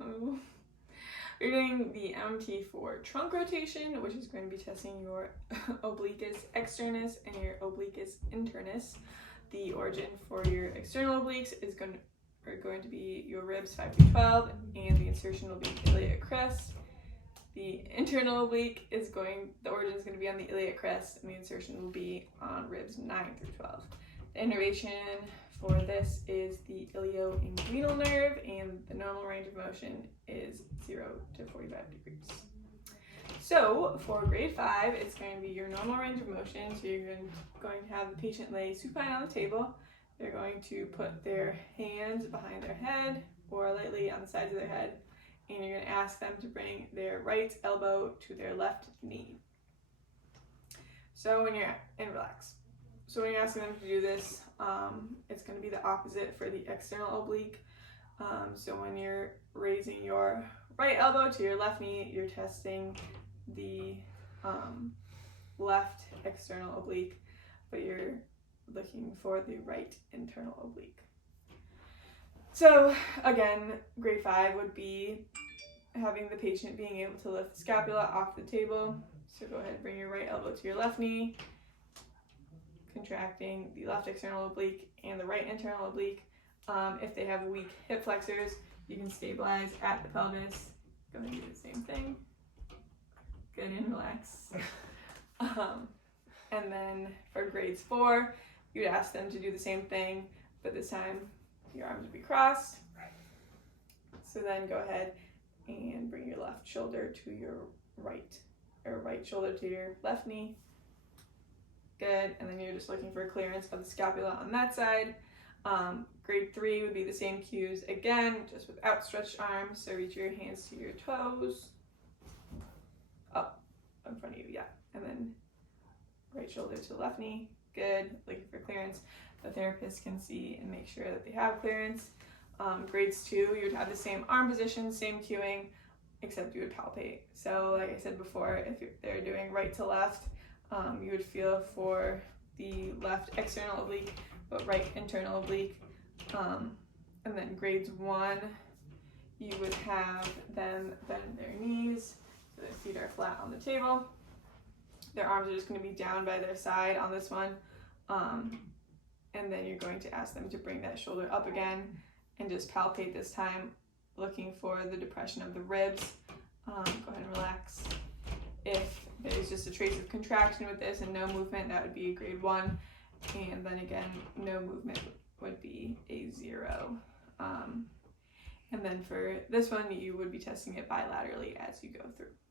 You're doing the MT4 trunk rotation, which is going to be testing your obliquus externus and your obliquus internus. The origin for your external obliques are going to be your ribs 5 through 12, and the insertion will be iliac crest. The internal oblique the origin is going to be on the iliac crest, and the insertion will be on ribs 9 through 12. The innervation for this is the ilioinguinal nerve, and the normal range of motion is 0 to 45 degrees. So for grade 5, it's going to be your normal range of motion. So you're going to have the patient lay supine on the table. They're going to put their hands behind their head or lightly on the sides of their head, and you're going to ask them to bring their right elbow to their left knee. Relax. So when you're asking them to do this, it's going to be the opposite for the external oblique. So when you're raising your right elbow to your left knee, you're testing the left external oblique, but you're looking for the right internal oblique. So again, grade 5 would be having the patient being able to lift the scapula off the table. So go ahead and bring your right elbow to your left knee, contracting the left external oblique and the right internal oblique. If they have weak hip flexors, you can stabilize at the pelvis. Go ahead and do the same thing. Good, and relax. And then for grades 4, you'd ask them to do the same thing, but this time your arms would be crossed. So then go ahead and bring your left shoulder to your right shoulder to your left knee. Good, and then you're just looking for clearance of the scapula on that side. Grade 3 would be the same cues again, just with outstretched arms. So reach your hands to your toes, up in front of you, yeah. And then right shoulder to the left knee. Good, looking for clearance. The therapist can see and make sure that they have clearance. Grades 2, you would have the same arm position, same cueing, except you would palpate. So like I said before, if they're doing right to left, you would feel for the left external oblique, but right internal oblique. And then grades 1, you would have them bend their knees, so their feet are flat on the table. Their arms are just going to be down by their side on this one. And then you're going to ask them to bring that shoulder up again and just palpate this time, looking for the depression of the ribs. Go ahead and relax. If there's just a trace of contraction with this and no movement, that would be a grade 1. And then again, no movement would be a 0. And then for this one, you would be testing it bilaterally as you go through.